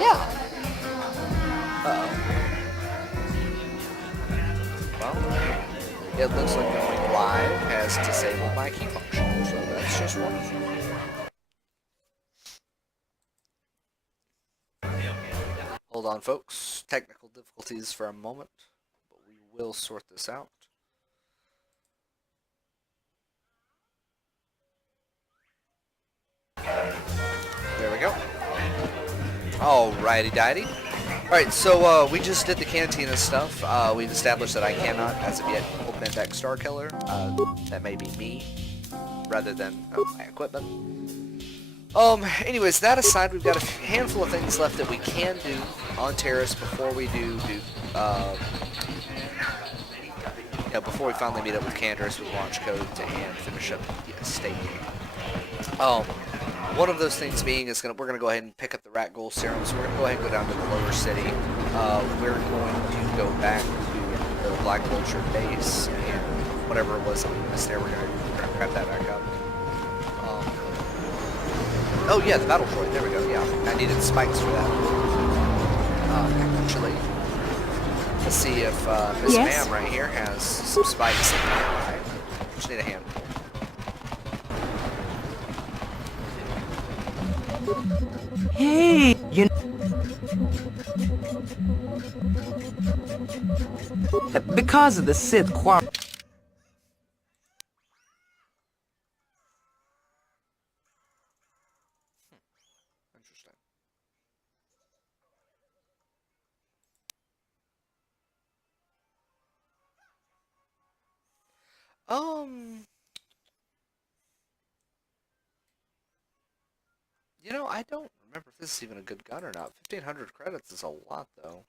Yeah. Uh-oh. Well, it looks like going live has disabled my key function, so that's just wonderful. Hold on, folks. Technical difficulties for a moment, but we will sort this out. There we go. Alrighty-dighty. Alright, so we just did the cantina stuff. We've established that I cannot, as of yet, open deck Star Killer. That may be me, rather than my equipment. Anyways, that aside, we've got a handful of things left that we can do on Taris before we before we finally meet up with Candace with launch code and finish up the estate. One of those things being is we're gonna go ahead and pick up the rat gold serum. So we're gonna go ahead and go down to the lower city. We're going to go back to the Black Vulture base and whatever it was that we missed there. We're gonna grab that back up. Oh yeah, the battle droid. There we go. Yeah, I needed spikes for that. Actually, let's see if Miss Ma'am right here has some spikes in there. Just need a handful. Hey, you because of the Sith quarrel. Interesting. You know, I don't remember if this is even a good gun or not. 1,500 credits is a lot, though.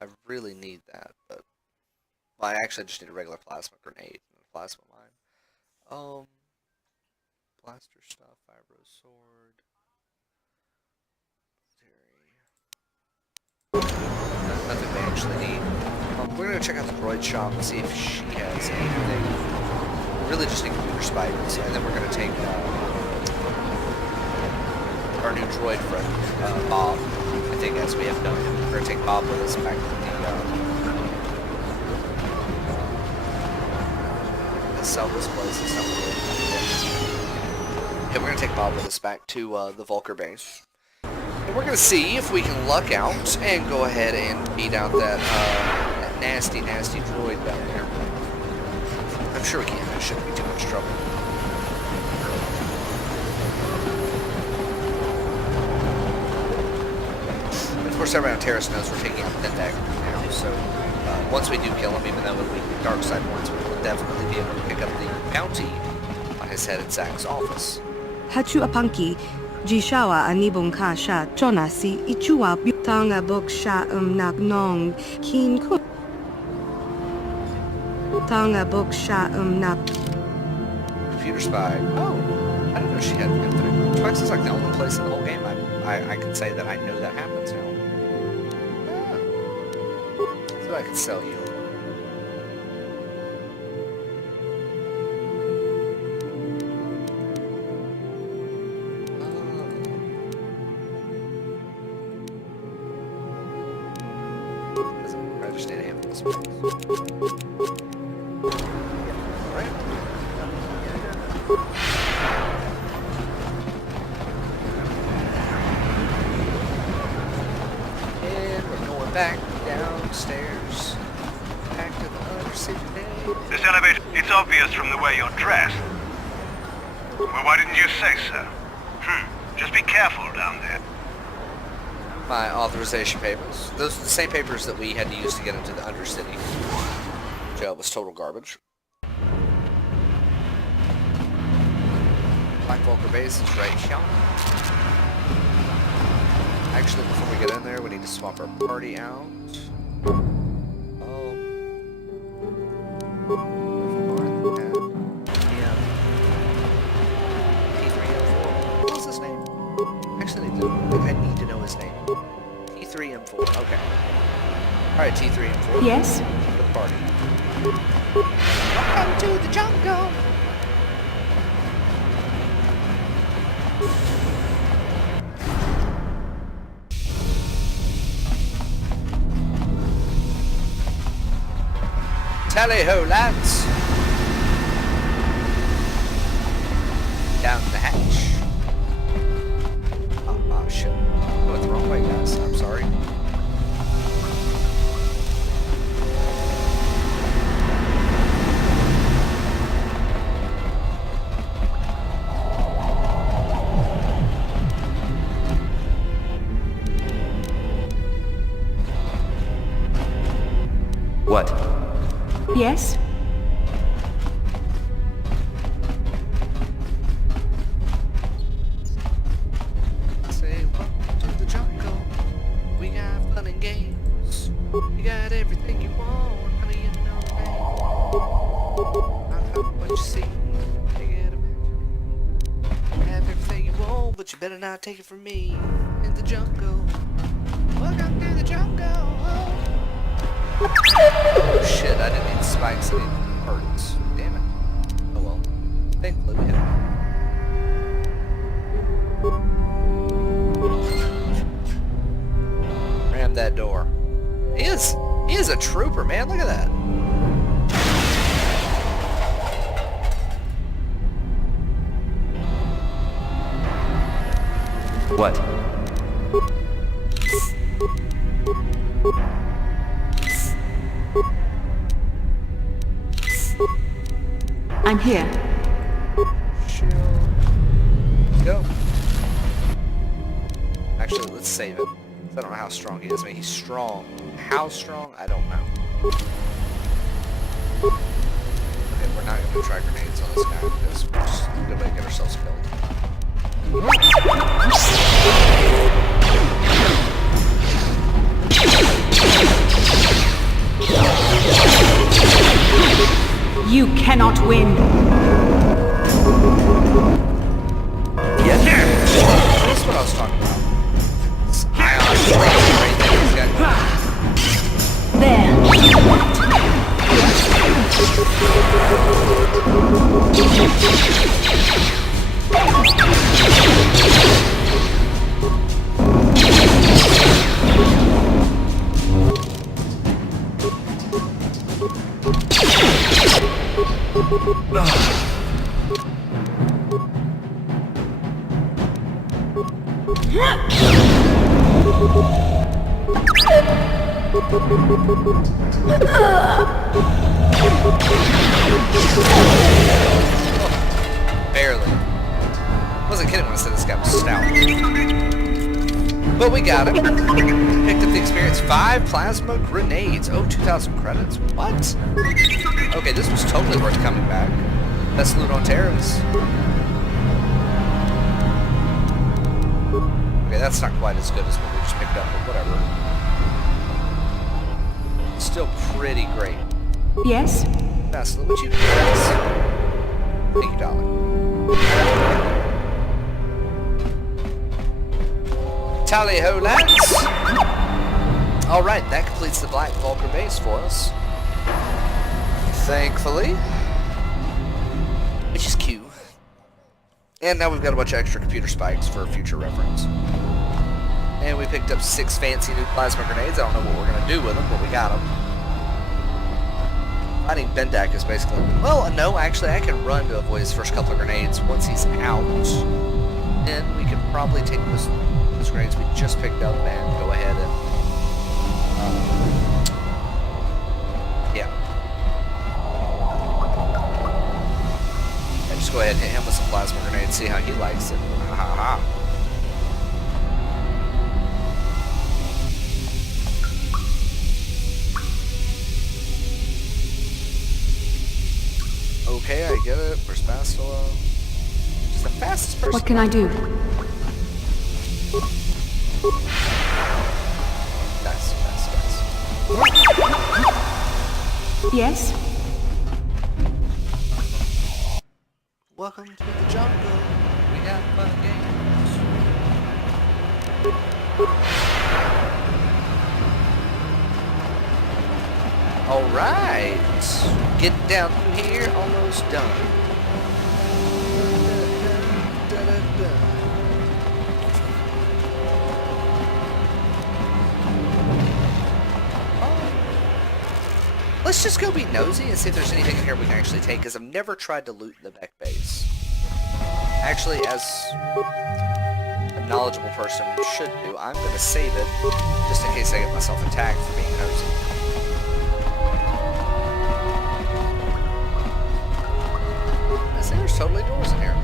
I really need that, but... Well, I actually just need a regular plasma grenade and a plasma mine. Blaster stuff, vibro sword... Nothing we actually need. We're going to check out the droid shop and see if she has anything. We really just need computer spikes, and then we're going to take our new droid friend, Bob, I think, as we have done. We're going to take Bob with us back to the sell this place and stuff. Yeah, we're going to take Bob with us back to the Vulcar base. And we're going to see if we can luck out and go ahead and beat out that nasty, nasty droid down there. I'm sure we can. That shouldn't be too much trouble. Of course, everyone on Taris knows we're taking out the deck now, so once we do kill him, even though it'll be dark side ones, we will definitely be able to pick up the bounty on his head at Zach's office. Hachu apanki, Jishawa anibong ka sha chona si ichua butanga bok sha nak nong kin ku tanga bok sha nak. Computer spy. Oh, I didn't know she had infinite. Spikes is like the only place in the whole game I can say that I know that happens now. So I can sell you. I just need a handful of spikes. Alright. And we're going back downstairs. Back to the Undercity day. This elevator, it's obvious from the way you're dressed. Well, why didn't you say so? Just be careful down there. My authorization papers. Those are the same papers that we had to use to get into the Undercity. Jail was total garbage. Black Vulcar base is right here. Actually, before we get in there, we need to swap our party out. P3M4. What was his name? Actually, I need to know his name. T3M4. Okay. Alright, T3M4. Yes. The party. Welcome to the jungle. Tally-ho, lads! Down the hatch. Oh, shit. I went the wrong way, guys. I'm sorry. What? Yes? Say welcome to the jungle. We got fun and games. You got everything you want. Honey, you know me. I know what you see. Take it back. Have everything you want, but you better not take it from me. In the jungle. Welcome to the jungle. Oh shit, I didn't need spikes, I needed hurts. Damn it. Oh well. Thankfully we hit him. Ram that door. He is a trooper, man, look at that. What? I'm here. Let's go. Actually, let's save it. I don't know how strong he is. I mean, he's strong. How strong? I don't know. Okay, we're not going to try grenades on this guy because we're just going to get ourselves killed. You cannot win. Yeah, that's what I was talking about. This ion laser right there. He's got... There. Barely. Wasn't kidding when I said this guy was stout. But we got him. Picked up the experience. 5 plasma grenades. Oh, 2,000 credits. What? Okay, this was totally worth coming back. Best loot on Taris. Okay, that's not quite as good as what we just picked up, but whatever. Still pretty great. Yes? Pasty, would you do this? Thank you, darling. Tally-ho, lads! Alright, that completes the Black Vulcan base for us. Thankfully. Which is cute. And now we've got a bunch of extra computer spikes for future reference. And we picked up 6 fancy new plasma grenades. I don't know what we're going to do with them, but we got them. Fighting Bendak is basically... Well, no, actually, I can run to avoid his first couple of grenades. Once he's out, then we can probably take those grenades we just picked up and go ahead and... yeah. And just go ahead and hit him with some plasma grenades, see how he likes it. Ha ha ha. Okay, I get it. Where's Bastila? She's the fastest person. What can I do? Nice. Yes? Welcome to the jungle. We got fun games. Alright. Getting down through here, almost done. Let's just go be nosy and see if there's anything in here we can actually take, because I've never tried to loot the back base. Actually, as a knowledgeable person should do, I'm going to save it, just in case I get myself attacked for being nosy. I see there's totally doors in here.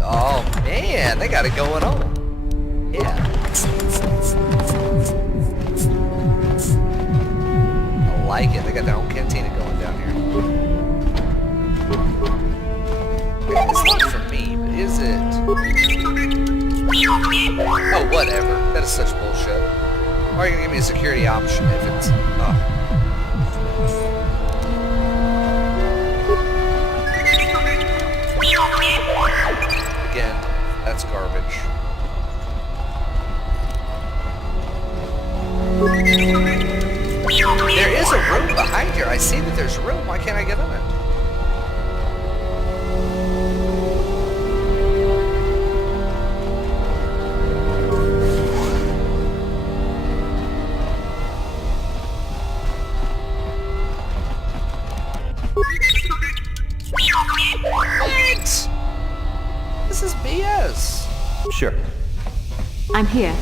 Oh man, they got it going on. Yeah. I like it. They got their own cantina going down here. It's not for me, but is it? Oh, whatever. That is such bullshit. Why are you gonna give me a security option if it's... Oh. Again, that's garbage. There is a room behind here. I see that there's a room. Why can't I get in it? What? This is BS. Sure. I'm here.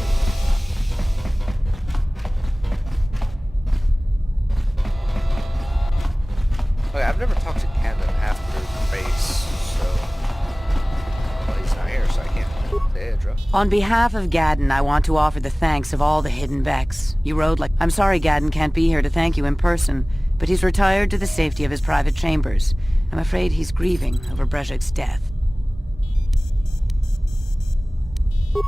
Okay, I've never talked to Cannon after the race, so... Well, he's not here, so I can't say it, Drew. On behalf of Gadden, I want to offer the thanks of all the hidden Becks. You rode like... I'm sorry Gadden can't be here to thank you in person, but he's retired to the safety of his private chambers. I'm afraid he's grieving over Brezhik's death.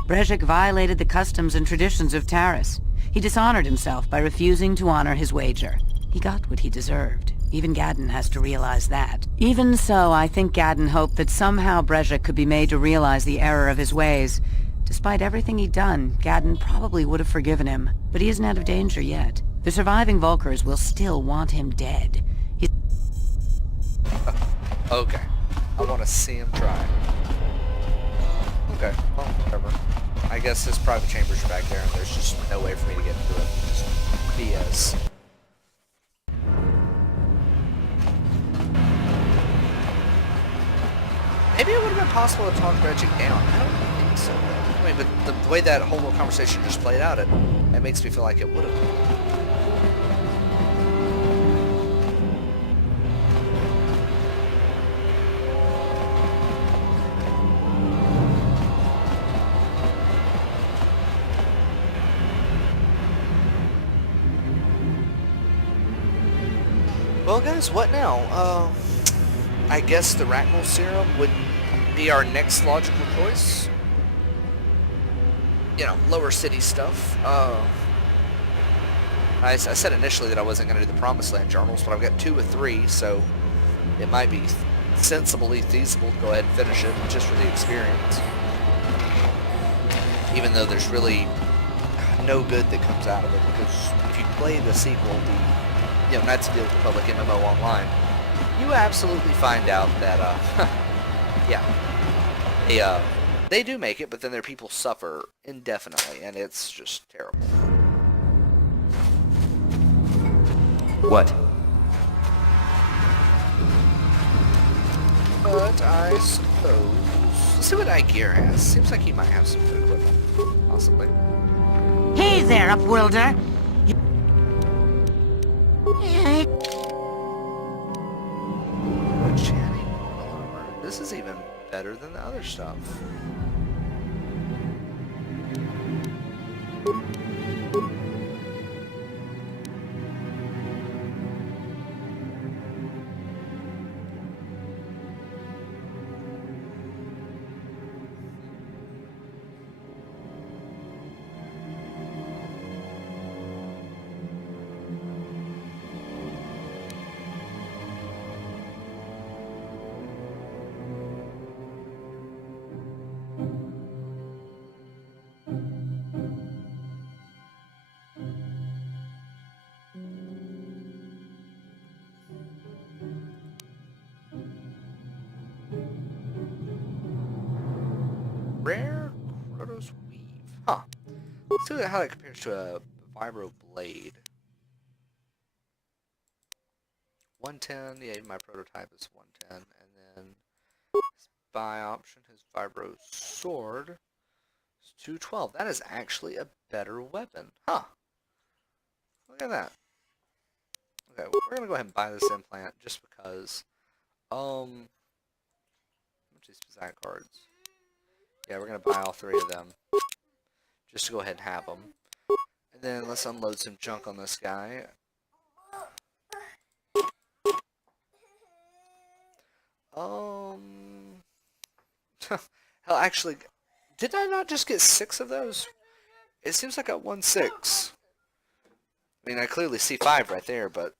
Brezhik violated the customs and traditions of Taris. He dishonored himself by refusing to honor his wager. He got what he deserved. Even Gadden has to realize that. Even so, I think Gadden hoped that somehow Brezhik could be made to realize the error of his ways. Despite everything he'd done, Gadden probably would have forgiven him. But he isn't out of danger yet. The surviving Volkers will still want him dead. He's... Okay. I want to see him try. Okay, well, whatever. I guess his private chambers are back there, and there's just no way for me to get into it. Just BS. Maybe it would have been possible to talk Brezhik down. I don't think so, though. I mean, but the way that whole little conversation just played out, it makes me feel like it would have. Well, guys, what now? I guess the Racknell serum would be our next logical choice. You know, lower city stuff. I said initially that I wasn't going to do the Promised Land journals, but I've got 2 of 3, so it might be sensibly feasible to go ahead and finish it just for the experience. Even though there's really no good that comes out of it, because if you play the sequel, the Knights of the Old Republic MMO Online, you absolutely find out that, yeah, they do make it, but then their people suffer indefinitely, and it's just terrible. What? But I suppose... Let's see what iGear has. Seems like he might have some good equipment, possibly. Hey there, Upworlder! Channing armor. This is even better than the other stuff. see how that compares to a vibro blade. 110, yeah, my prototype is 110, and then his buy option, his vibro sword, is 212. That is actually a better weapon. Huh. Look at that. Okay, we're gonna go ahead and buy this implant just because. How much these design cards? Yeah, we're gonna buy all 3 of them. Just to go ahead and have them. And then let's unload some junk on this guy. Hell, actually, did I not just get 6 of those? It seems like I won 6. I mean, I clearly see 5 right there, but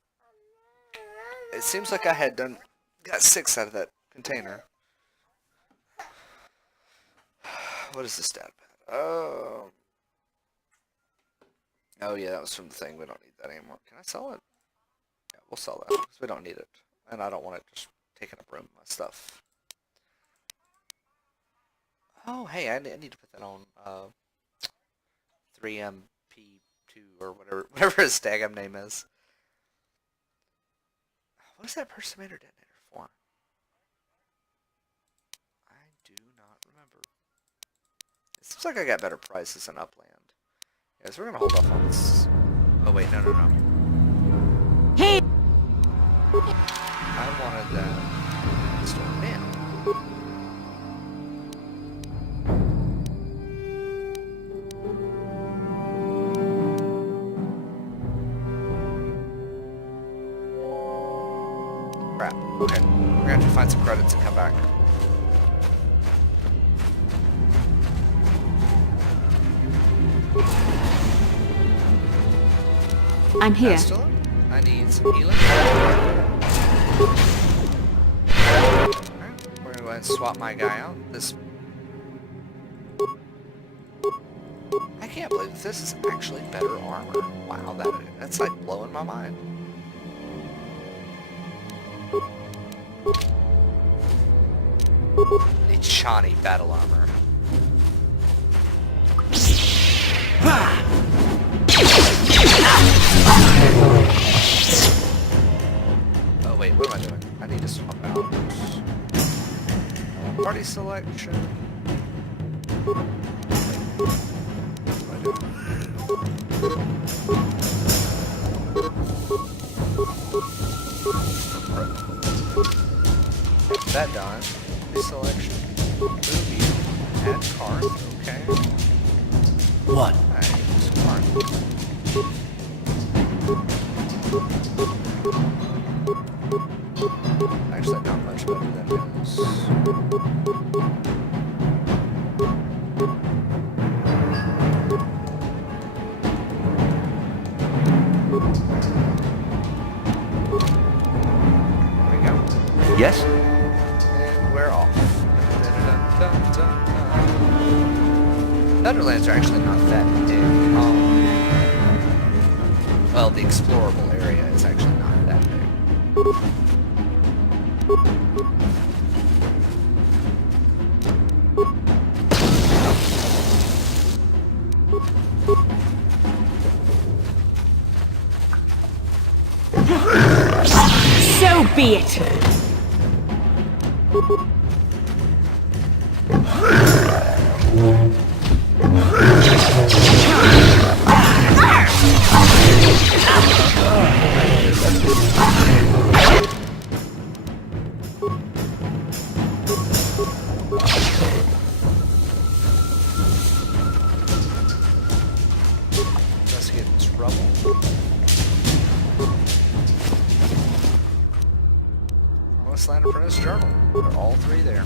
it seems like I had got 6 out of that container. What is the stat pad? Oh yeah, that was from the thing. We don't need that anymore. Can I sell it? Yeah, we'll sell that because we don't need it, and I don't want it just taking up room in my stuff. Oh, hey, I need to put that on 3MP2 or whatever his daggum name is. What is that persimator detonator for? I do not remember. It seems like I got better prices in Upland. Yeah, so we're gonna hold off on this. Oh wait, no. Hey! I wanted that store now. Crap. Okay. We're gonna have to find some credits and come back. I'm here. I need some healing. Alright, we're gonna go ahead and swap my guy out. I can't believe this is actually better armor. Wow, that's like blowing my mind. The Chani battle armor. Oh wait, what am I doing? I need to swap out. Party selection. What am I doing? That done. Party selection. Movie. Add card. Okay. What? Alright, use card. Actually, not much better than this. There we go. Yes? And we're off. Thunderlands are actually not that big. Well, the explorable area is actually not that big. So be it. Let's get in trouble. Honest Land Apprentice Journal. They're all 3 there.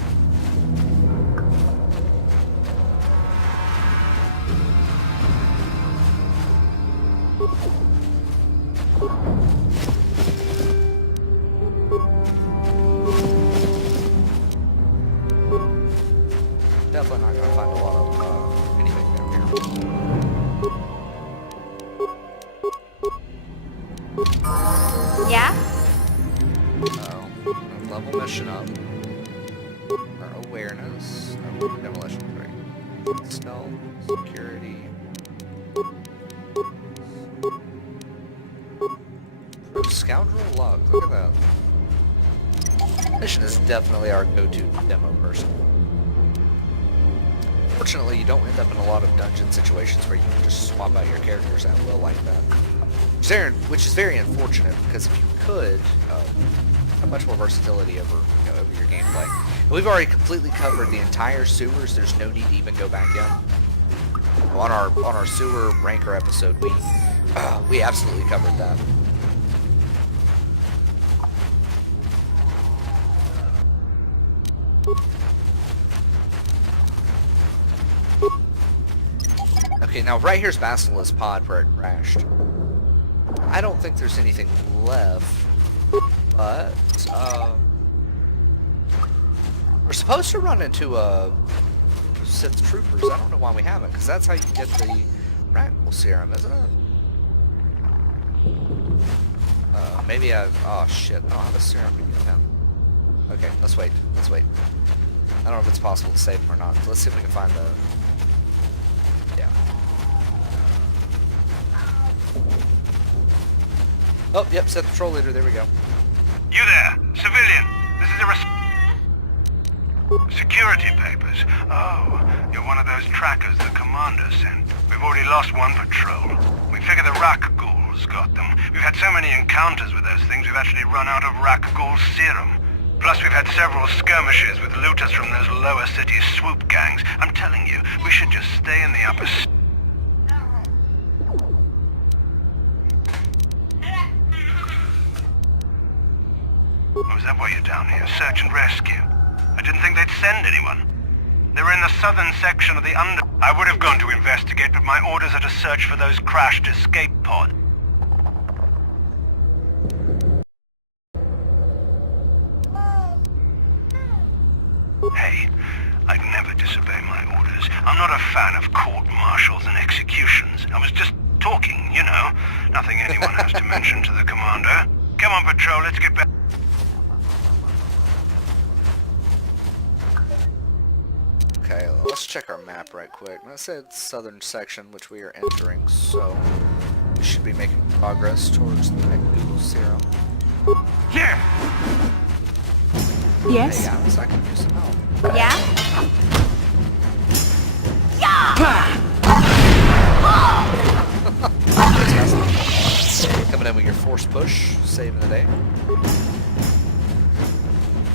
Definitely not gonna find a lot of anything down here. Yeah? Level mission up. Our awareness. Oh, demolition 3. Stealth, security. Scoundrel Log. Look at that. Mission is definitely our go-to demo person. Fortunately, you don't end up in a lot of dungeon situations where you can just swap out your characters at will like that. Which is very unfortunate, because if you could, have much more versatility over, over your gameplay. And we've already completely covered the entire sewers. There's no need to even go back in. On our sewer ranker episode, we absolutely covered that. Okay, now right here's Basilisk's pod where it crashed. I don't think there's anything left, but we're supposed to run into Sith troopers. I don't know why we haven't, because that's how you get the Radeon serum, isn't it? Maybe oh shit, I don't have a serum to give him. Okay, let's wait. Let's wait. I don't know if it's possible to save him or not. So let's see if we can find the... Yeah. Oh, yep, set the troll leader. There we go. You there, civilian. This is a security papers. Oh, you're one of those trackers the commander sent. We've already lost one patrol. We figure the Rak ghouls got them. We've had so many encounters with those things, we've actually run out of Rak ghoul serum. Plus, we've had several skirmishes with looters from those lower city swoop gangs. I'm telling you, we should just stay in the upper... Oh, is that why you're down here? Search and rescue? I didn't think they'd send anyone. They were in the southern section of the under... I would have gone to investigate, but my orders are to search for those crashed escape pods. Hey, I'd never disobey my orders. I'm not a fan of court-martials and executions. I was just talking, you know. Nothing anyone has to mention to the commander. Come on, patrol, let's get back. Okay, let's check our map right quick. Let's say it's southern section, which we are entering, so we should be making progress towards the Google serum. Yeah! Yes? Hey guys, I can use some help. Yeah? Coming in with your force push, saving the day.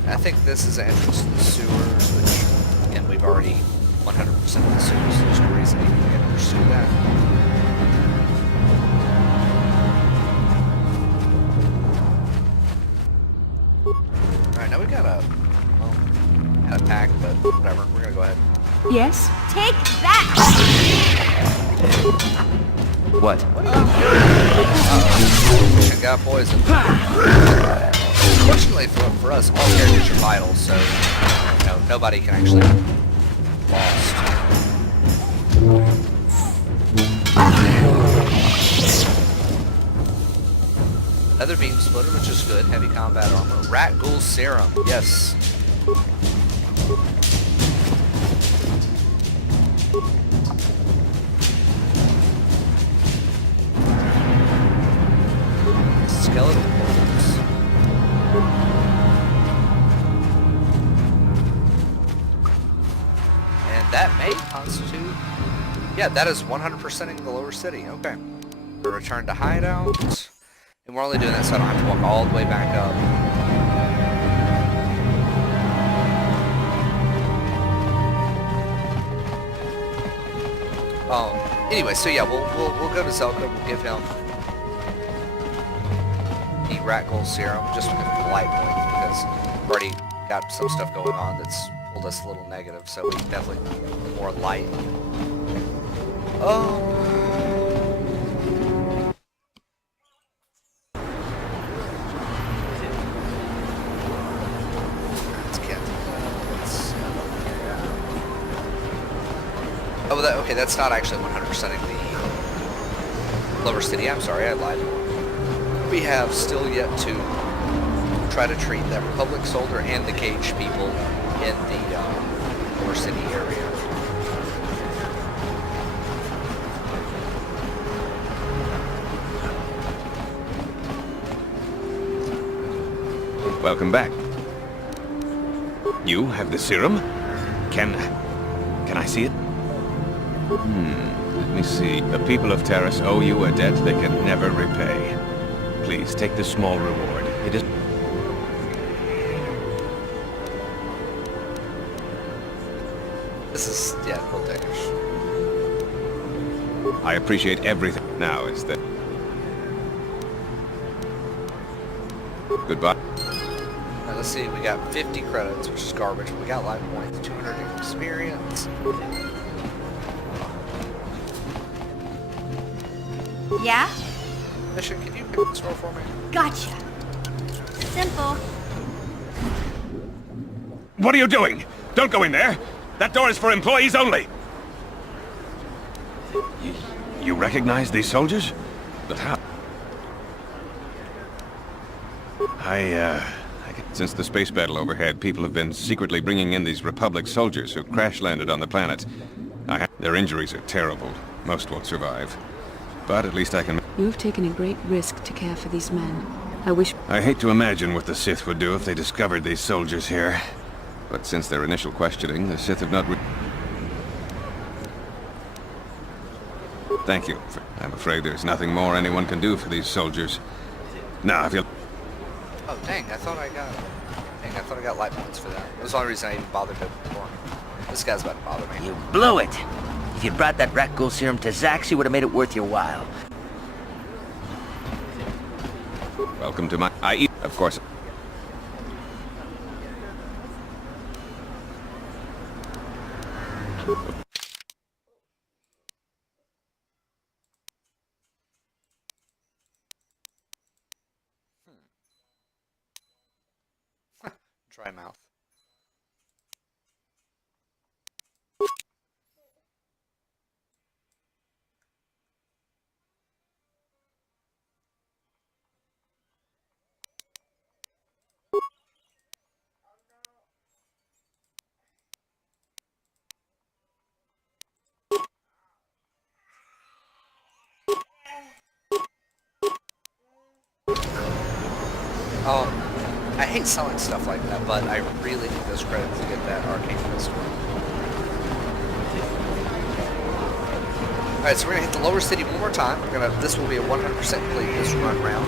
I think this is the entrance to the sewers, which, again, we've already 100% of the sewers, so there's no reason even to pursue that. Alright, now we got a pack, but whatever, we're gonna go ahead. Yes? Take that! What? Mission got poisoned. Fortunately for us, all characters are vital, so nobody can actually get lost. Another beam splitter, which is good. Heavy combat armor. Rat Ghoul Serum. Yes. Skeletal bolts. And that may constitute... Yeah, that is 100%ing the lower city. Okay. The return to hideout. And we're only doing that so I don't have to walk all the way back up. Anyway, so yeah, we'll go to Zelka. We'll give him the Rat Gold Serum just because of the light points, because we've already got some stuff going on that's pulled us a little negative, so we definitely need more light. Okay, that's not actually 100%ing the lower city. I'm sorry, I lied. We have still yet to try to treat that Republic soldier and the cage people in the lower city area. Welcome back. You have the serum? Can I see it? Let me see. The people of Taris owe you a debt they can never repay. Please, take this small reward. It is... This is, yeah, cool takers. I appreciate everything. Now is that... Goodbye. Now let's see, we got 50 credits, which is garbage. We got life points, 200 experience. Yeah? Mission, can you pick this roll for me? Gotcha. Simple. What are you doing? Don't go in there! That door is for employees only! You recognize these soldiers? But how? Since the space battle overhead, people have been secretly bringing in these Republic soldiers who crash-landed on the planet. Their injuries are terrible. Most won't survive. But at least I can... You've taken a great risk to care for these men. I hate to imagine what the Sith would do if they discovered these soldiers here. But since their initial questioning, the Sith have not... Thank you. I'm afraid there's nothing more anyone can do for these soldiers. Now, if you... Oh, dang, I thought I got light points for that. That was the only reason I even bothered to before. This guy's about to bother me. You blew it. If you'd brought that rat ghoul serum to Zax, you would have made it worth your while. Welcome to my... Of course... Dry mouth. I hate selling stuff like that, but I really need those credits to get that arcane pistol. Alright, so we're gonna hit the lower city one more time. This will be a 100% complete this run round.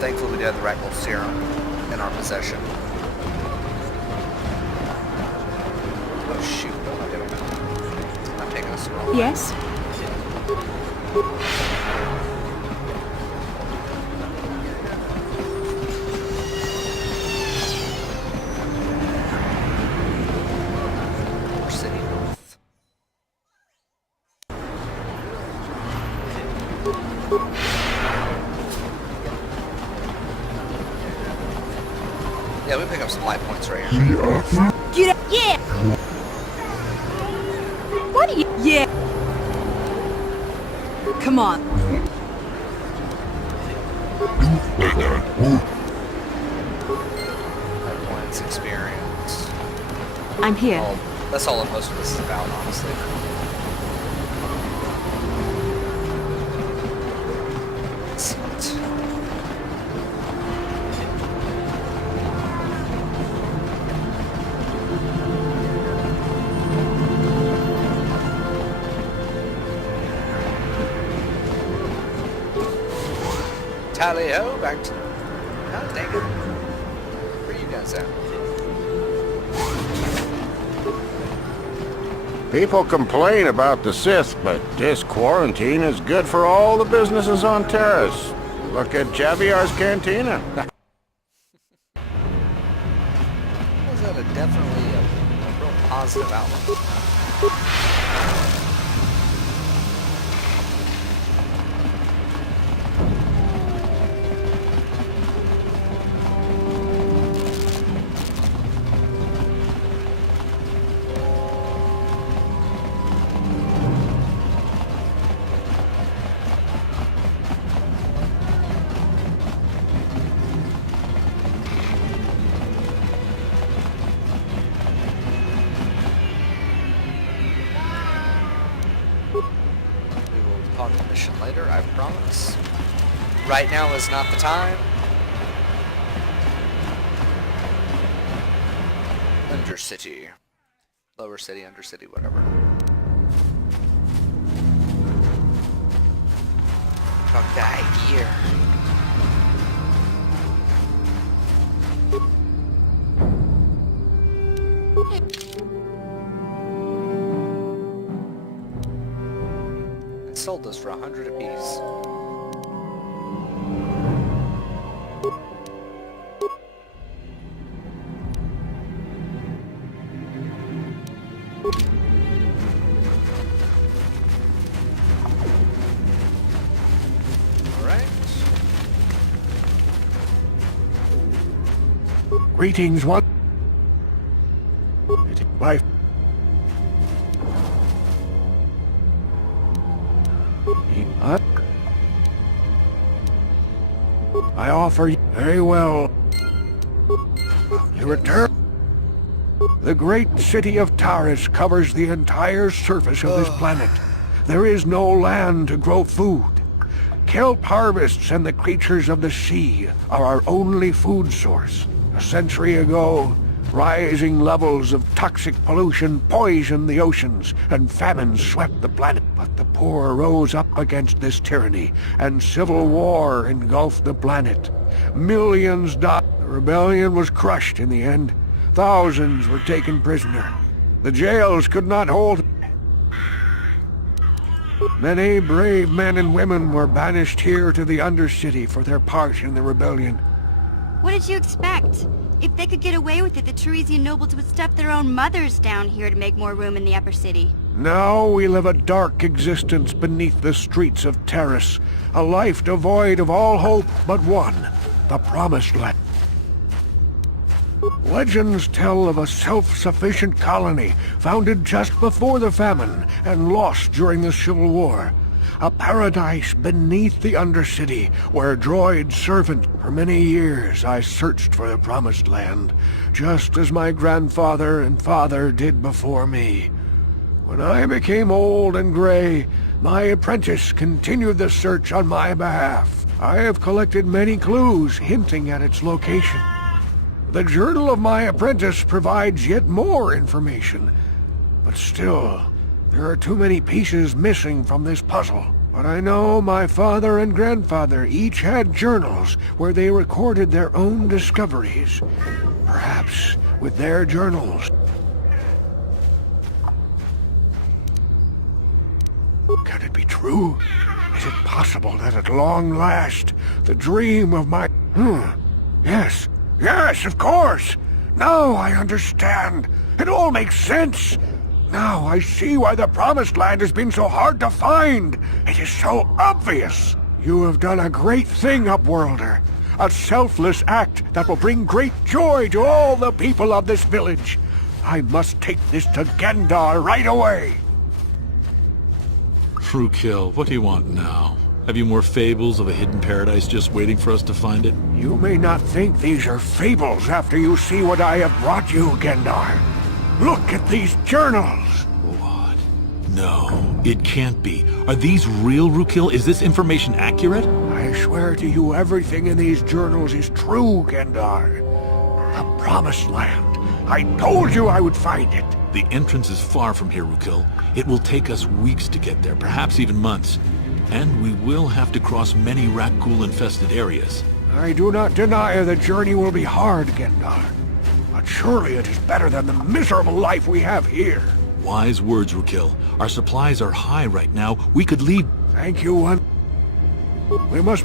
Thankfully we do have the Radeon serum in our possession. Oh shoot, what am I doing? I'm taking us the wrong way. Yes? Yeah, we pick up some light points right here. Get up. Yeah! What are you... Yeah. Come on. Light points, experience. I'm here. That's all that most of this is about, honestly. Excellent. Tally-ho, back to... God dang it. Where are you guys at? People complain about the Sith, but this quarantine is good for all the businesses on Taris. Look at Javiar's Cantina. Was that definitely a real positive outlook? On the mission later, I promise. Right now is not the time. Undercity. Lower city, undercity, whatever. Come die here. It sold this for 100 apiece. Greetings, one. Life. I offer you very well. You return. The great city of Taris covers the entire surface of this planet. There is no land to grow food. Kelp harvests and the creatures of the sea are our only food source. A century ago, rising levels of toxic pollution poisoned the oceans, and famine swept the planet. But the poor rose up against this tyranny, and civil war engulfed the planet. Millions died. The rebellion was crushed in the end. Thousands were taken prisoner. The jails could not hold. Many brave men and women were banished here to the Undercity for their part in the rebellion. What did you expect? If they could get away with it, the Tarisian nobles would stuff their own mothers down here to make more room in the upper city. Now we live a dark existence beneath the streets of Taris, a life devoid of all hope but one, the Promised Land. Legends tell of a self-sufficient colony founded just before the famine and lost during the Civil War. A paradise beneath the Undercity, where droid servant. For many years I searched for the Promised Land, just as my grandfather and father did before me. When I became old and gray, my apprentice continued the search on my behalf. I have collected many clues hinting at its location. The journal of my apprentice provides yet more information, but still, there are too many pieces missing from this puzzle. But I know my father and grandfather each had journals where they recorded their own discoveries. Perhaps with their journals. Can it be true? Is it possible that at long last, the dream of my... Yes, of course! Now I understand. It all makes sense. Now I see why the Promised Land has been so hard to find. It is so obvious. You have done a great thing, Upworlder. A selfless act that will bring great joy to all the people of this village. I must take this to Gendar right away. Frukill, what do you want now? Have you more fables of a hidden paradise just waiting for us to find it? You may not think these are fables after you see what I have brought you, Gendar. Look at these journals! What? No, it can't be. Are these real, Rukill? Is this information accurate? I swear to you everything in these journals is true, Gendar. The Promised Land. I told you I would find it. The entrance is far from here, Rukill. It will take us weeks to get there, perhaps even months. And we will have to cross many Rakghoul-infested areas. I do not deny the journey will be hard, Gendar. But surely it is better than the miserable life we have here. Wise words, Rukill. Our supplies are high right now. We could leave... Thank you, one. We must...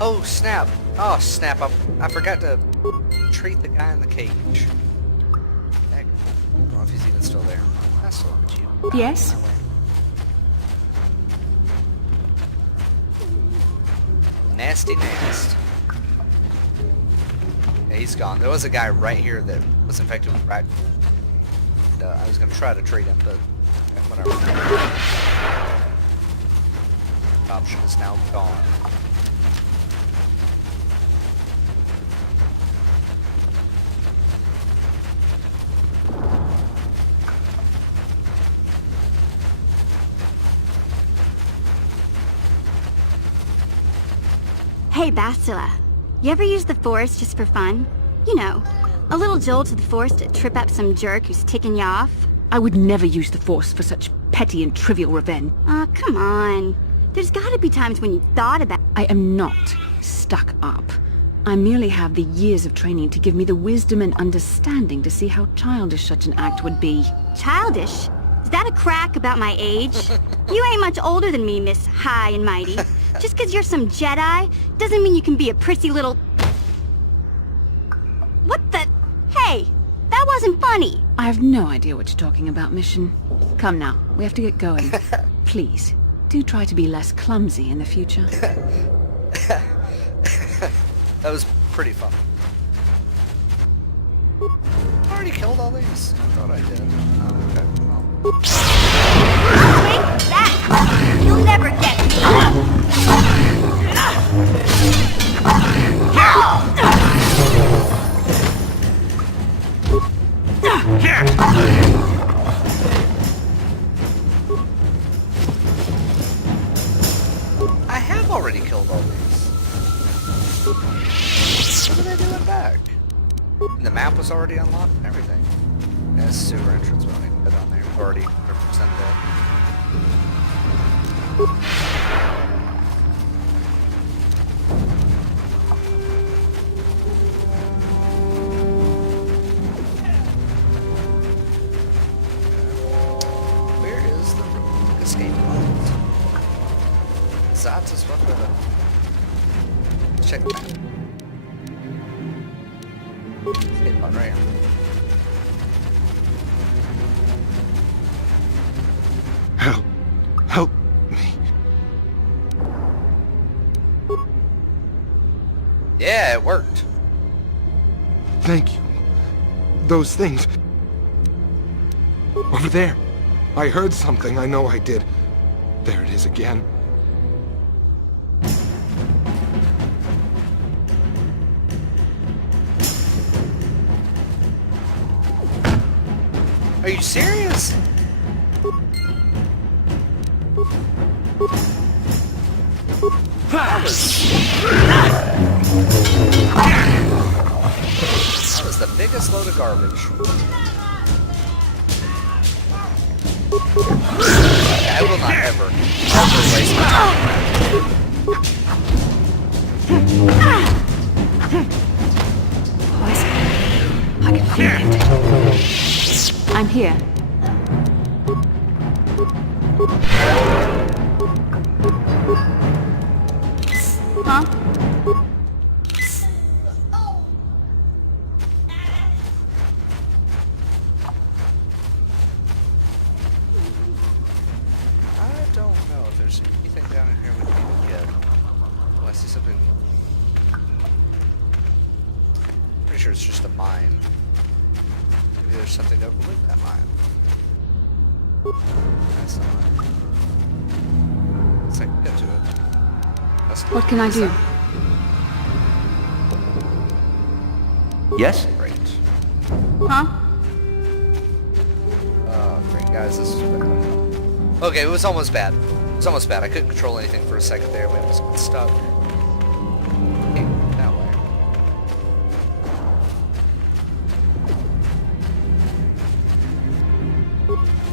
Oh, snap. Oh, snap. I forgot to treat the guy in the cage. Heck. I don't know if he's even still there. That's still on you. Yes? Nasty nast. Yeah, he's gone. There was a guy right here that was infected with rat. And, I was gonna try to treat him, but whatever. Option is now gone. Hey, Bastila. You ever use the Force just for fun? You know, a little jolt to the Force to trip up some jerk who's ticking you off? I would never use the Force for such petty and trivial revenge. Aw, come on. There's gotta be times when you thought about... I am not stuck up. I merely have the years of training to give me the wisdom and understanding to see how childish such an act would be. Childish? Is that a crack about my age? You ain't much older than me, Miss High and Mighty. Just 'cause you're some Jedi, doesn't mean you can be a prissy little... What the... Hey! That wasn't funny! I have no idea what you're talking about, Mission. Come now, we have to get going. Please, do try to be less clumsy in the future. That was pretty fun. I already killed all these? I thought I did. Oh, okay. Well. Take that! You'll never get me! I have already killed all these. What did I do in back? The map was already unlocked and everything. Yeah, this sewer entrance won't even put on there. We've already 100% dead. Where is the escape point? That is what the... Check the map. Escape point right here. Help me. Yeah, it worked. Thank you. Those things... Over there. I heard something. I know I did. There it is again. Are you serious? That was the biggest load of garbage. I will not ever waste my time. Poison. I can feel it. I'm here. Huh? I don't know if there's anything down in here we can even get. Oh, I see something. Pretty sure it's just a mine. Maybe there's something overlooked that mine. That's not mine. Let's like get to it. What can I do? Yes? Great. Huh? Oh, great, guys, this is bad. Okay, it was almost bad. It was almost bad. I couldn't control anything for a second there. We almost got stuck. Hey, that way.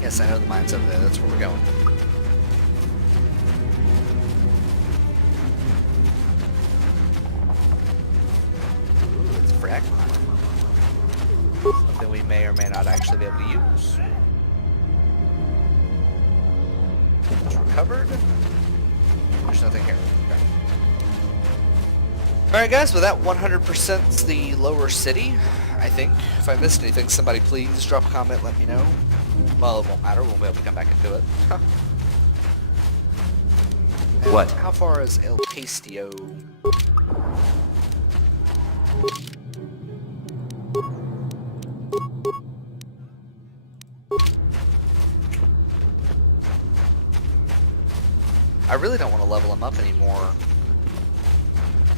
Yes, I know the mine's over there. That's where we're going. Something we may or may not actually be able to use. It's recovered. There's nothing here. Okay. Alright guys, well that 100%'s the lower city, I think. If I missed anything, somebody please drop a comment, let me know. Well, it won't matter, we'll be able to come back and do it. What? How far is El Castillo? I really don't want to level him up anymore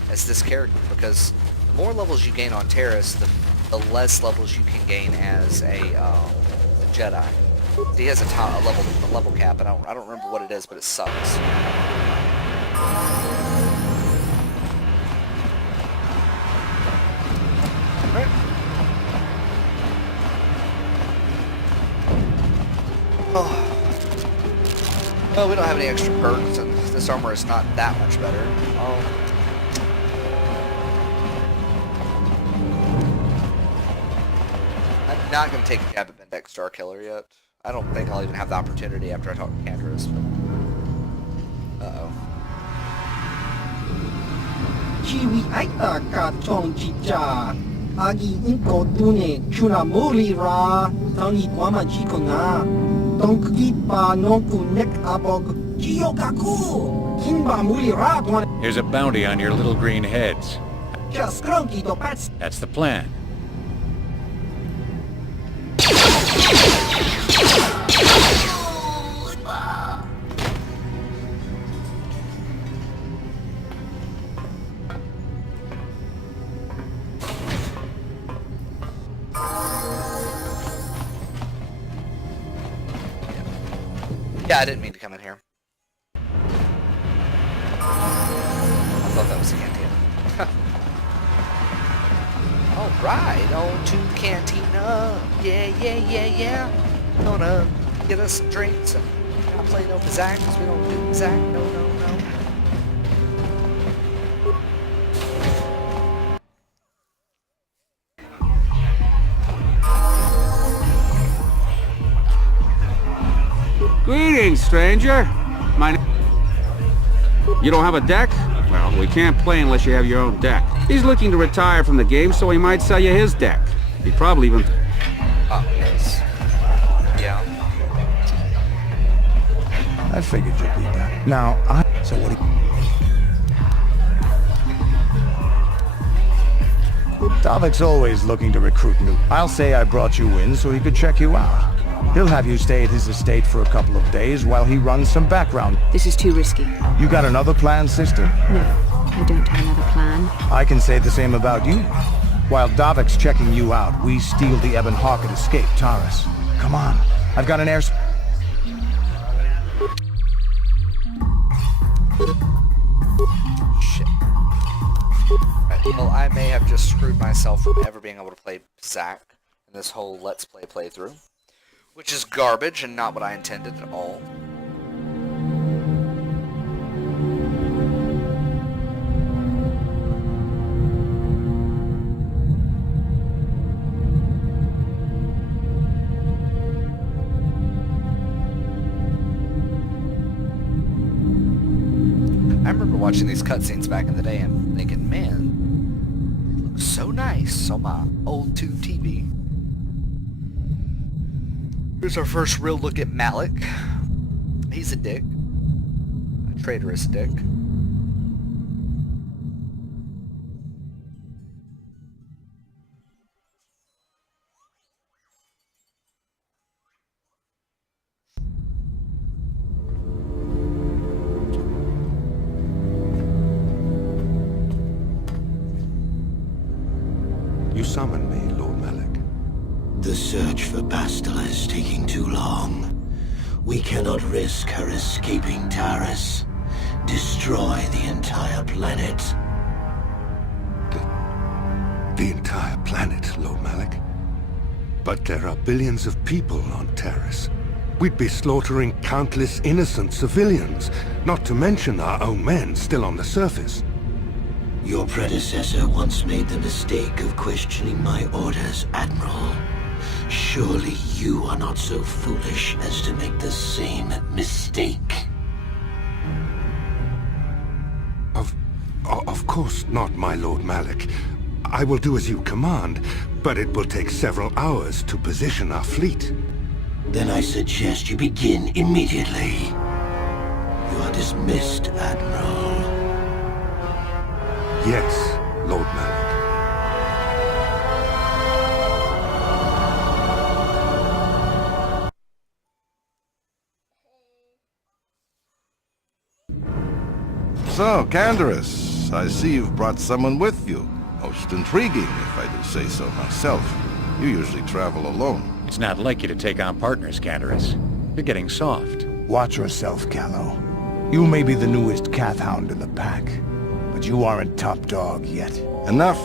as this character, because the more levels you gain on Taris, the less levels you can gain as a Jedi. He has a level cap, and I don't remember what it is, but it sucks. Well, we don't have any extra perks, and this armor is not that much better. I'm not going to take a jab at Bendex Star Killer yet. I don't think I'll even have the opportunity after I talk to Canderous. Uh-oh. Chiwi aita ka tong chicha. Agi inko dune chuna moli ra. Tangi kwama chiko na. Donki pa nonku nek abog. Chiyokaku. Kinba muli ra. Here's a bounty on your little green heads. Just cronky do pats. That's the plan. Yeah, I didn't mean to come in here. I thought that was the canteen. Alright, on to the cantina. Yeah. Gonna get us some drinks and not play no Bazak, because we don't do Bazak. No. Greetings, stranger. You don't have a deck? Well, we can't play unless you have your own deck. He's looking to retire from the game, so he might sell you his deck. He'd probably even... Oh, yes. Yeah. I figured you'd be done. Now, So what do you... Davik's always looking to recruit new. I'll say I brought you in so he could check you out. He'll have you stay at his estate for a couple of days while he runs some background. This is too risky. You got another plan, sister? No, I don't have another plan. I can say the same about you. While Davik's checking you out, we steal the Ebon Hawk and escape Taris. Come on, I've got an air... Shit. Right, well, I may have just screwed myself from ever being able to play Zack in this whole Let's Play playthrough. Which is garbage and not what I intended at all. I remember watching these cutscenes back in the day and thinking, man, it looks so nice on my old tube TV. Here's our first real look at Malik. He's a dick. A traitorous dick. You summoned me, Lord Malik. The search for Bastila is taking too long. We cannot risk her escaping Taris. Destroy the entire planet. The entire planet, Lord Malik? But there are billions of people on Taris. We'd be slaughtering countless innocent civilians, not to mention our own men still on the surface. Your predecessor once made the mistake of questioning my orders, Admiral. Surely you are not so foolish as to make the same mistake. Of course not, my Lord Malik. I will do as you command, but it will take several hours to position our fleet. Then I suggest you begin immediately. You are dismissed, Admiral. Yes, Lord Malik. So, Canderous, I see you've brought someone with you. Most intriguing, if I do say so myself. You usually travel alone. It's not like you to take on partners, Canderous. You're getting soft. Watch yourself, Callow. You may be the newest cat hound in the pack, but you aren't top dog yet. Enough.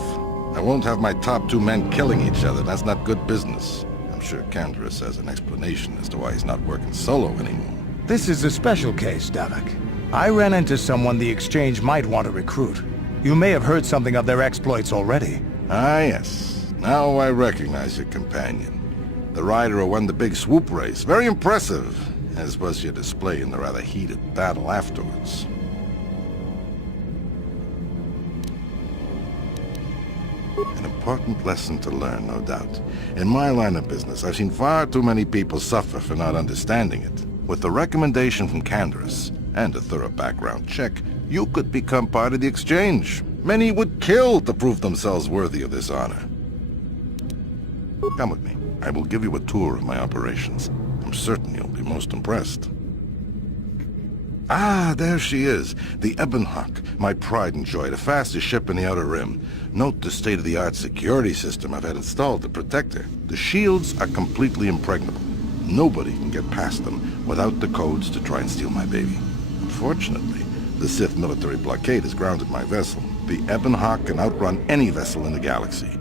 I won't have my top two men killing each other. That's not good business. I'm sure Canderous has an explanation as to why he's not working solo anymore. This is a special case, Davik. I ran into someone the Exchange might want to recruit. You may have heard something of their exploits already. Ah, yes. Now I recognize your companion. The rider who won the big swoop race. Very impressive, as was your display in the rather heated battle afterwards. An important lesson to learn, no doubt. In my line of business, I've seen far too many people suffer for not understanding it. With the recommendation from Taris and a thorough background check, you could become part of the Exchange. Many would kill to prove themselves worthy of this honor. Come with me. I will give you a tour of my operations. I'm certain you'll be most impressed. Ah, there she is. The Ebonhawk, my pride and joy, the fastest ship in the Outer Rim. Note the state-of-the-art security system I've had installed to protect her. The shields are completely impregnable. Nobody can get past them without the codes to try and steal my baby. Unfortunately, the Sith military blockade has grounded my vessel. The Ebonhawk can outrun any vessel in the galaxy.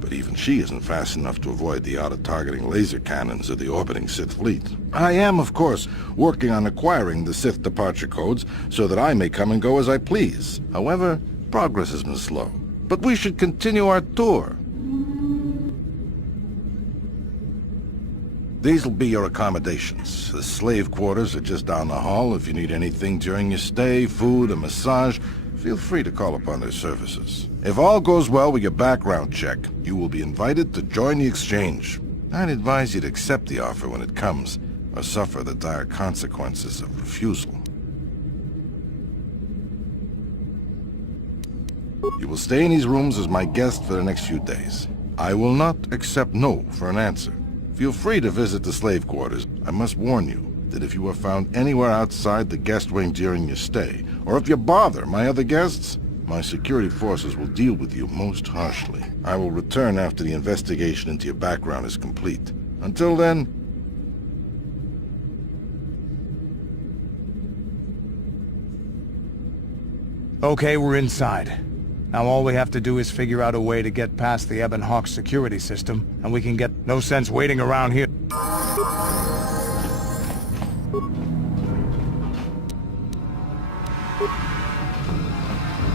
But even she isn't fast enough to avoid the auto-targeting laser cannons of the orbiting Sith fleet. I am, of course, working on acquiring the Sith departure codes so that I may come and go as I please. However, progress has been slow. But we should continue our tour. These will be your accommodations. The slave quarters are just down the hall. If you need anything during your stay, food, a massage, feel free to call upon their services. If all goes well with your background check, you will be invited to join the Exchange. I'd advise you to accept the offer when it comes, or suffer the dire consequences of refusal. You will stay in these rooms as my guest for the next few days. I will not accept no for an answer. Feel free to visit the slave quarters. I must warn you that if you are found anywhere outside the guest wing during your stay, or if you bother my other guests, my security forces will deal with you most harshly. I will return after the investigation into your background is complete. Until then... Okay, we're inside. Now all we have to do is figure out a way to get past the Ebonhawk security system, and we can get... No sense waiting around here.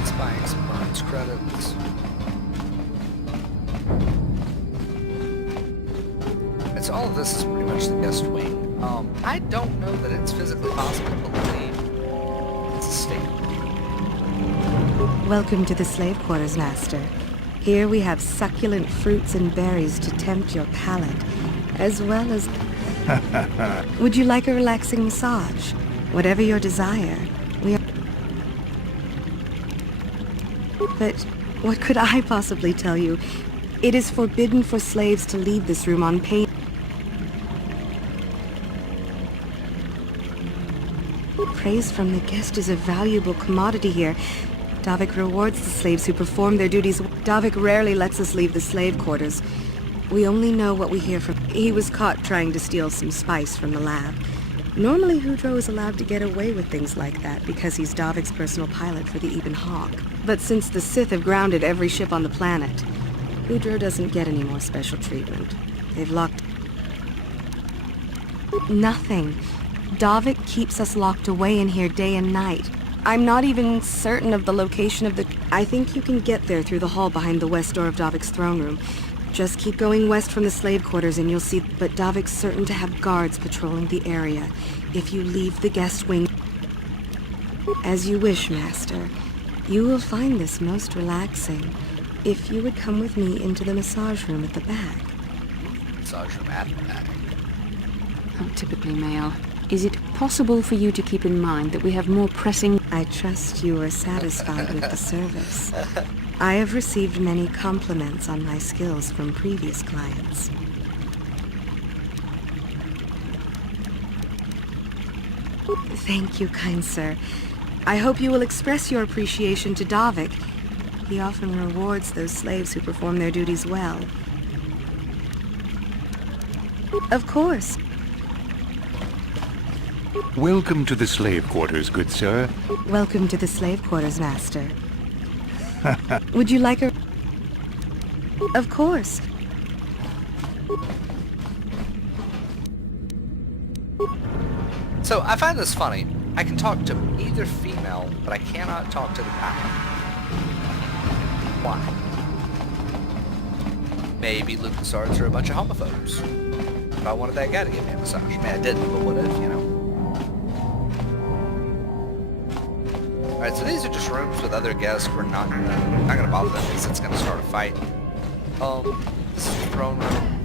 It's buying some bronze credits. It's all of this is pretty much the guest wing. I don't know that it's physically possible to believe it's a state. Welcome to the slave quarters, Master. Here we have succulent fruits and berries to tempt your palate, as well as... Would you like a relaxing massage? Whatever your desire. We are... But what could I possibly tell you? It is forbidden for slaves to leave this room on pain. Praise from the guest is a valuable commodity here. Davik rewards the slaves who perform their duties. Davik rarely lets us leave the slave quarters. We only know what we hear from... He was caught trying to steal some spice from the lab. Normally, Hudro is allowed to get away with things like that because he's Davik's personal pilot for the Ebonhawk. But since the Sith have grounded every ship on the planet, Hudro doesn't get any more special treatment. They've locked... Nothing. Davik keeps us locked away in here day and night. I'm not even certain of the location of the... I think you can get there through the hall behind the west door of Davik's throne room. Just keep going west from the slave quarters and you'll see... But Davik's certain to have guards patrolling the area. If you leave the guest wing... As you wish, Master. You will find this most relaxing. If you would come with me into the massage room at the back. Massage room at the back. How typically male. Is it possible for you to keep in mind that we have more pressing... I trust you are satisfied with the service. I have received many compliments on my skills from previous clients. Thank you, kind sir. I hope you will express your appreciation to Davik. He often rewards those slaves who perform their duties well. Of course. Welcome to the slave quarters, good sir. Welcome to the slave quarters, Master. Would you like a... Of course. It's So, I find this funny. I can talk to either female, but I cannot talk to the guy. Why? Maybe LucasArts are a bunch of homophobes. But I wanted that guy to give me a massage. I mean, I didn't, but what if, you know? Alright, so these are just rooms with other guests. We're not gonna bother them because it's gonna start a fight. This is the throne room.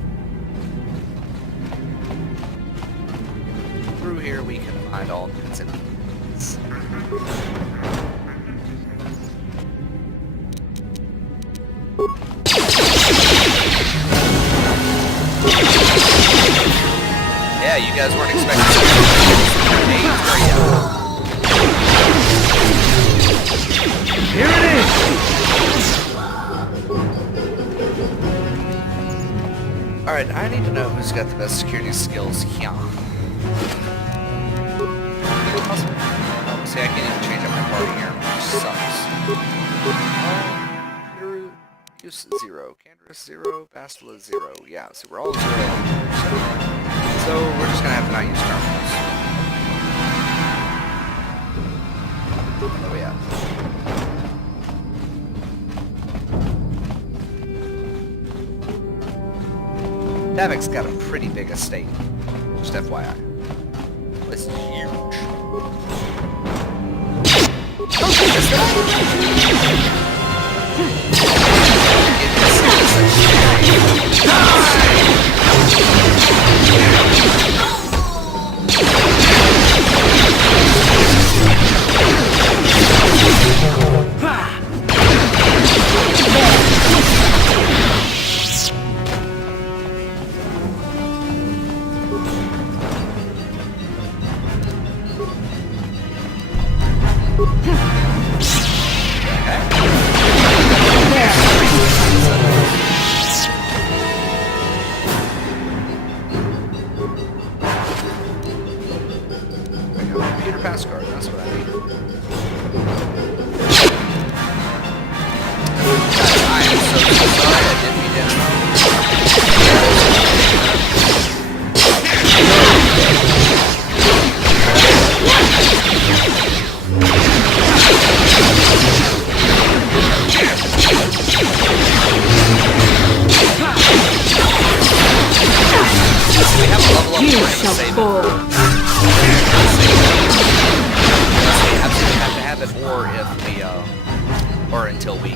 Through here we can find all bits and pieces. Yeah, you guys weren't expecting Here it is! Alright, I need to know who's got the best security skills here. Oh, see, I can't even change up my party here, which sucks. Use 0, Candaris 0, Bastila 0. Yeah, so we're all 0. So we're just gonna have to not use terminals. Where are we at? Davic's got a pretty big estate. Just FYI. This is huge. Oh goodness, or until we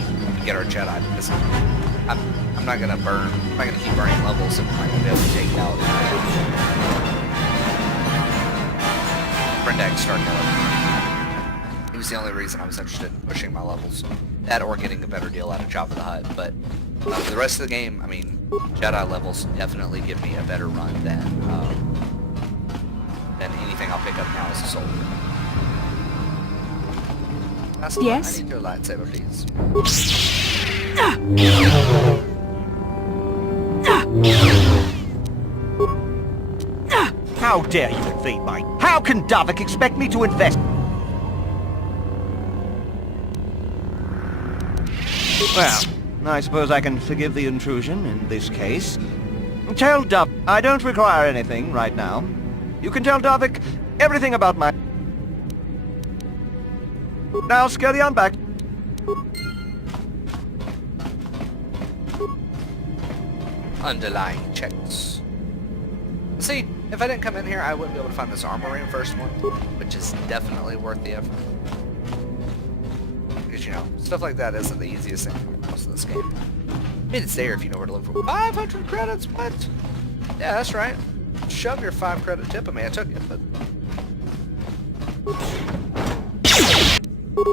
get our Jedi, because I'm not gonna burn. I'm not gonna keep burning levels if I'm not gonna be able to take out Brendak Starkiller. He was the only reason I was interested in pushing my levels. That or getting a better deal out of Jabba the Hutt. But the rest of the game, I mean, Jedi levels definitely give me a better run than anything I'll pick up now as a soldier. Pasty, yes? I need your lightsaber, please. How dare you invade my... How can Davik expect me to invest... Well, I suppose I can forgive the intrusion in this case. Tell Davik I don't require anything right now. You can tell Davik everything about my... Now scurry on back. Underlying checks. See, if I didn't come in here, I wouldn't be able to find this armory in first one, which is definitely worth the effort. Because, you know, stuff like that isn't the easiest thing to come across in this game. I mean, it's there if you know where to look for 500 credits, what? Yeah, that's right. Shove your 5 credit tip at me, I took it, but...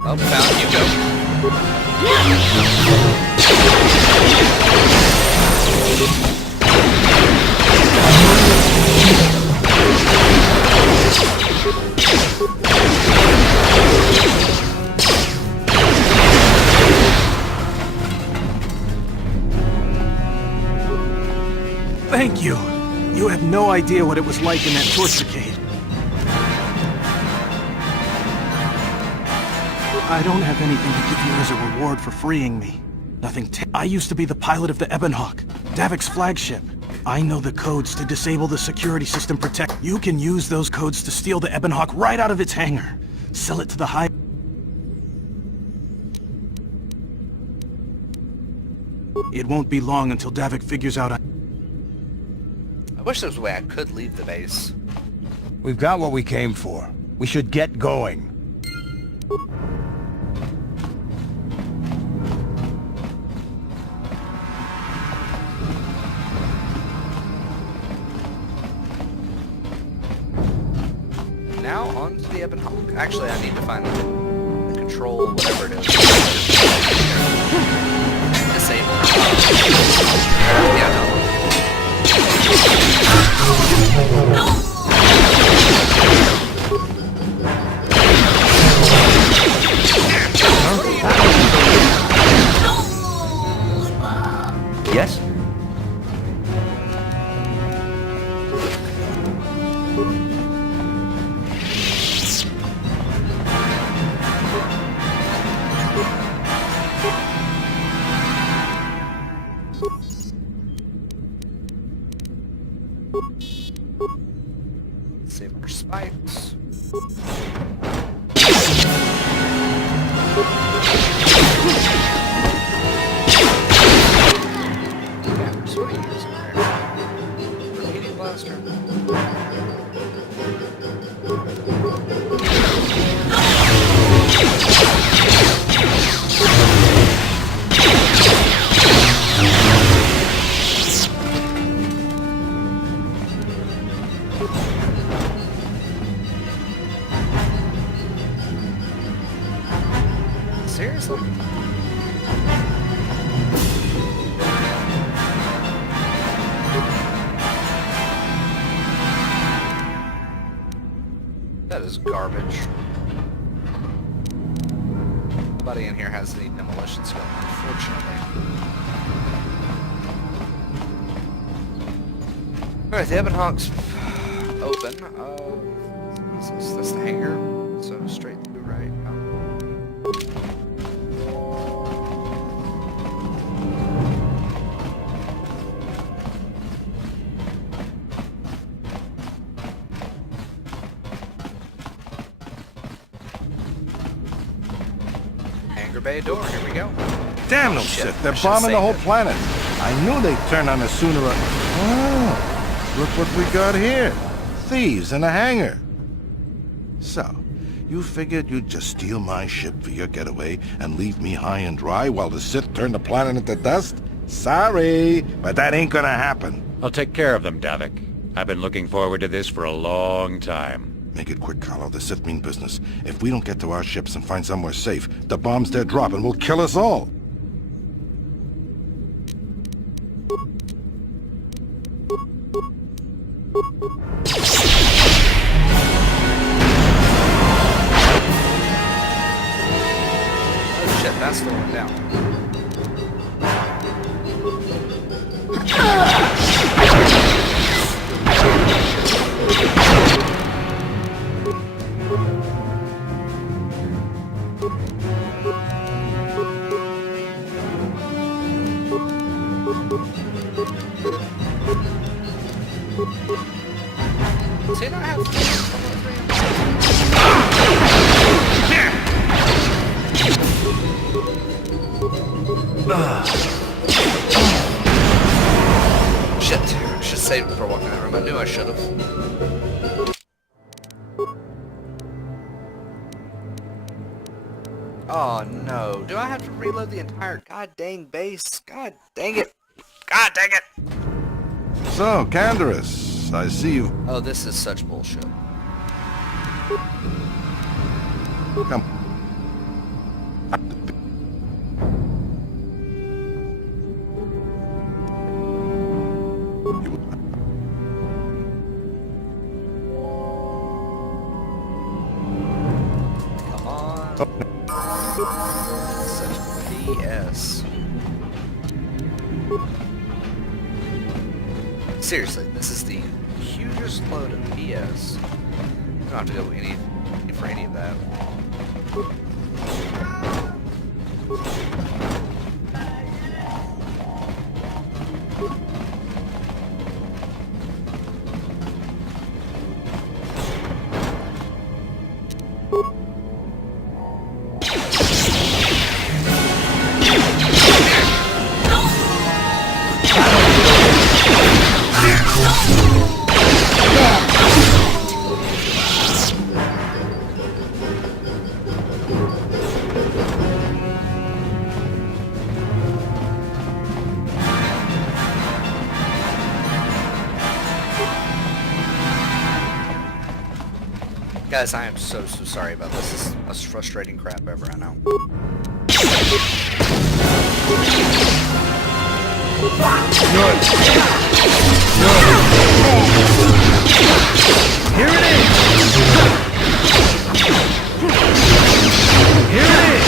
Oh, found you, go. Thank you. You have no idea what it was like in that torturcade. I don't have anything to give you as a reward for freeing me. Nothing. I used to be the pilot of the Ebonhawk, Davik's flagship. I know the codes to disable the security system protect. You can use those codes to steal the Ebon Hawk right out of its hangar. Sell it to the high... It won't be long until Davik figures out... I wish there was a way I could leave the base. We've got what we came for. We should get going. Now on to the Ebon Hawk. Actually, I need to find the control, whatever it is. Disable. Yeah, no. Yes? Save our spikes. Yeah, so what are you using here? Repeating blaster. Seriously? That is garbage. Nobody in here has any demolition skill, unfortunately. Alright, the Ebon Hawk's open. That's the hangar. So straight through, right? Hangar bay door, here we go. Damn those shit, Sith, they're I should've bombing the saved whole it. planet. I knew they'd turn on us sooner or... Oh, look what we got here. Thieves in a hangar. So, you figured you'd just steal my ship for your getaway and leave me high and dry while the Sith turn the planet into dust? Sorry, but that ain't gonna happen. I'll take care of them, Davik. I've been looking forward to this for a long time. Make it quick, Carlo. The Sith mean business. If we don't get to our ships and find somewhere safe, the bombs they're dropping will kill us all. Oh shit, that's the one down. See, now I have shit, I should save it before walking out of the room. I knew I should have. Oh no, do I have to reload the entire god dang base? God dang it. God dang it! So, Canderous, I see you... Oh, this is such bullshit. Come. Come on. Such BS. Seriously, this is the hugest load of BS. I don't have to go for any of that. Guys, I am so sorry about this. This is the most frustrating crap ever, I know. Good. Here it is. Here it is.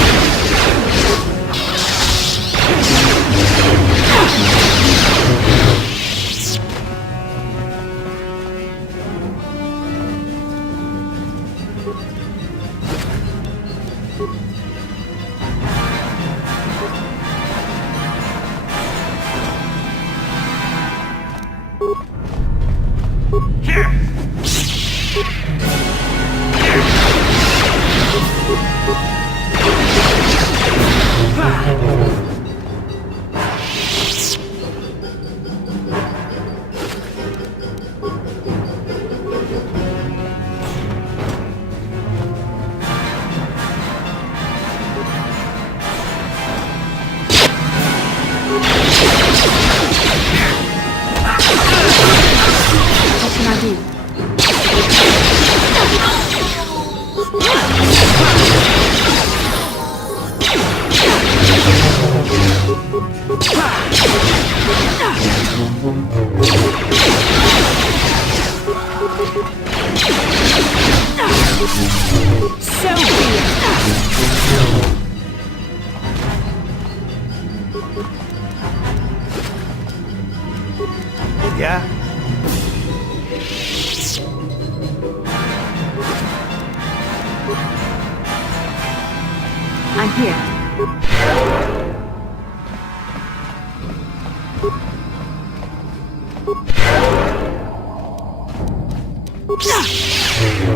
What can I do? So weird. Yeah? I'm here.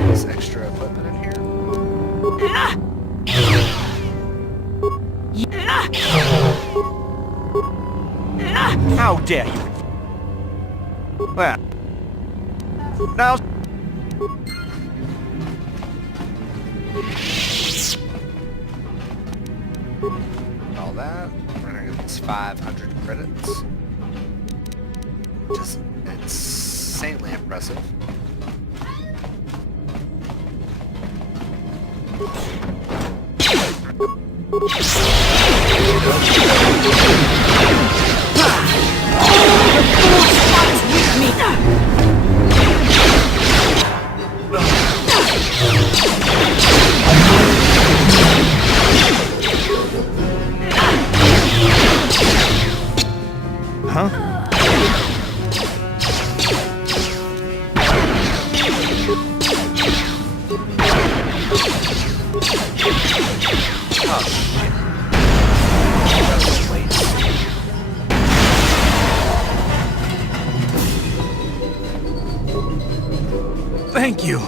There's extra equipment in here. How dare you? Well, now... All that. We're gonna get these 500 credits. Which is insanely impressive. Huh? Thank you.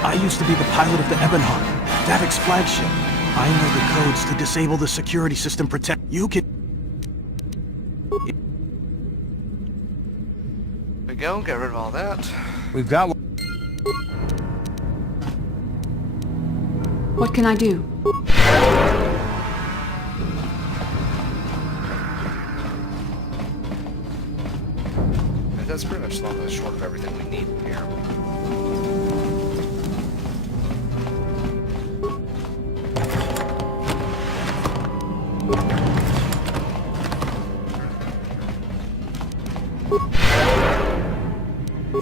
I used to be the pilot of the Ebonhawk, Davik's flagship. I know the codes to disable the security system protect. You can... There we go, get rid of all that. We've got... What can I do? That's pretty much long and short of everything we need here.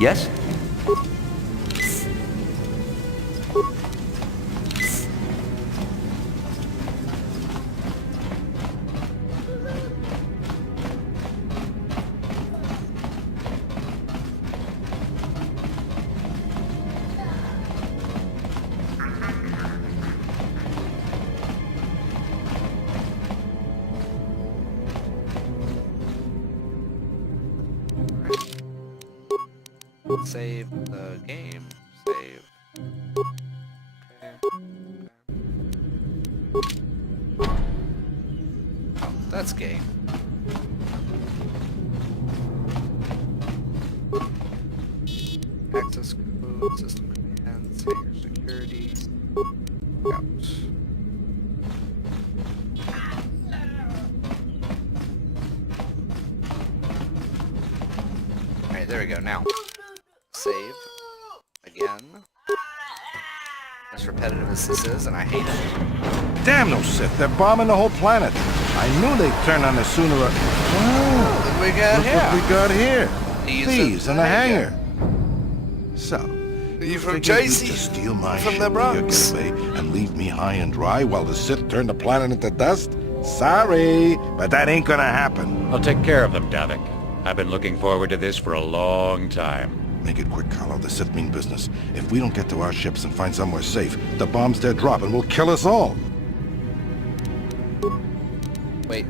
Yes? Save the game. Save. Okay. Oh, that's gay. Access code, system commands, hacker security. Out. Alright, there we go. Now. Save. this is, and I hate it. Damn those Sith, they're bombing the whole planet. I knew they'd turn on us sooner or... Oh, look what we got look here. what we got here. Thieves in a hangar. So, you from figured Jay-Z? you'd just steal my From ship the with your Bronx? getaway and leave me high and dry while the Sith turn the planet into dust? Sorry, but that ain't gonna happen. I'll take care of them, Davik. I've been looking forward to this for a long time. Make it quick, Carlo. The Sith mean business. If we don't get to our ships and find somewhere safe, the bombs they're dropping will kill us all. Wait.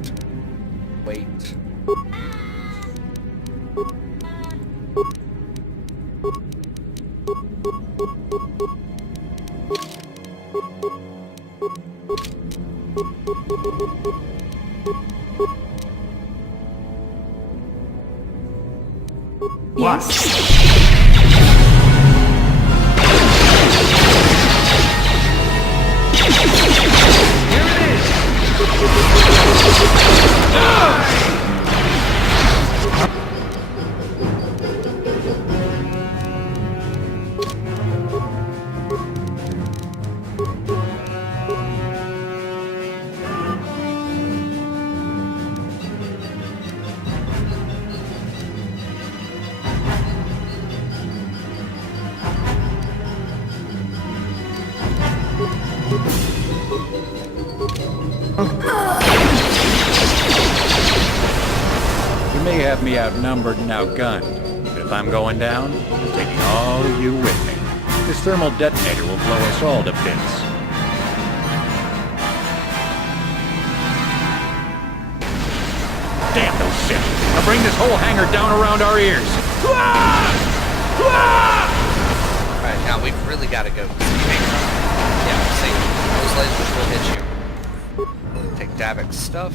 You may have me outnumbered and outgunned, but if I'm going down, I'm taking all of you with me. This thermal detonator will blow us all to bits. Damn those Sith! I'll bring this whole hangar down around our ears! Alright, now we've really got to go. Yeah, see, those lasers will hit you. Take Davik's stuff.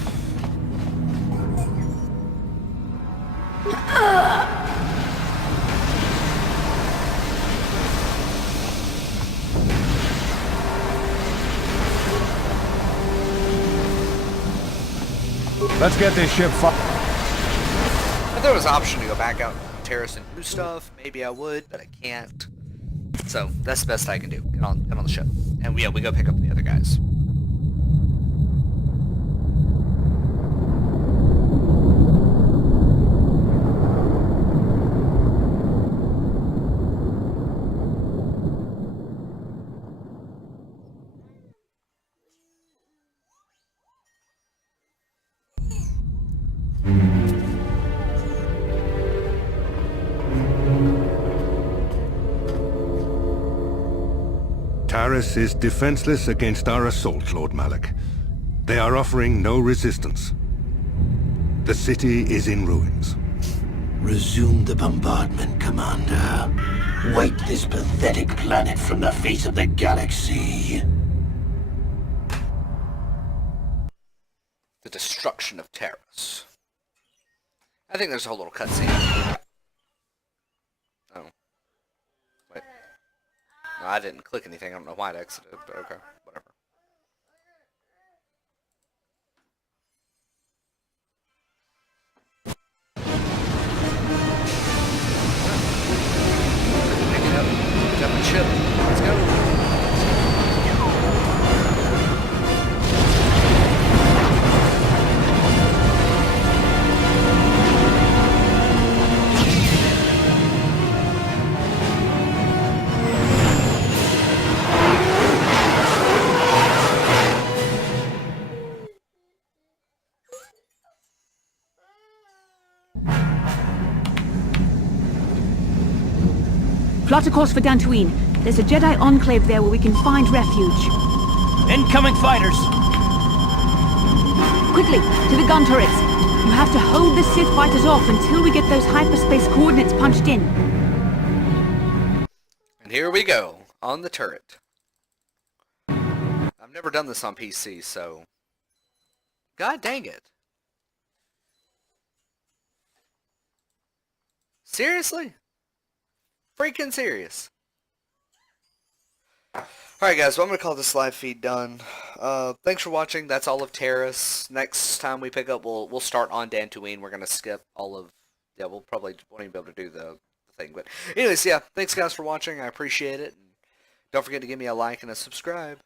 Let's get this ship If there was an option to go back out and Taris and do stuff, maybe I would, but I can't. So that's the best I can do. Get on the ship. And yeah, we go pick up the other guys. Taris is defenseless against our assault, Lord Malak. They are offering no resistance. The city is in ruins. Resume the bombardment, Commander. Wipe this pathetic planet from the face of the galaxy. The destruction of Taris. I think there's a whole little cutscene. Oh. Wait. No, I didn't click anything. I don't know why it exited, but okay. Whatever. Pick it up. Pick up and chill. Let's go. Plot a course for Dantooine. There's a Jedi enclave there where we can find refuge. Incoming fighters! Quickly, to the gun turrets. You have to hold the Sith fighters off until we get those hyperspace coordinates punched in. And here we go, on the turret. I've never done this on PC, so... God dang it. Seriously? Freaking serious. Alright guys, well I'm going to call this live feed done. Thanks for watching. That's all of Taris. Next time we pick up, we'll start on Dantooine. We're going to skip all of... Yeah, we'll probably won't even be able to do the thing. But anyways, yeah, thanks guys for watching. I appreciate it. Don't forget to give me a like and a subscribe.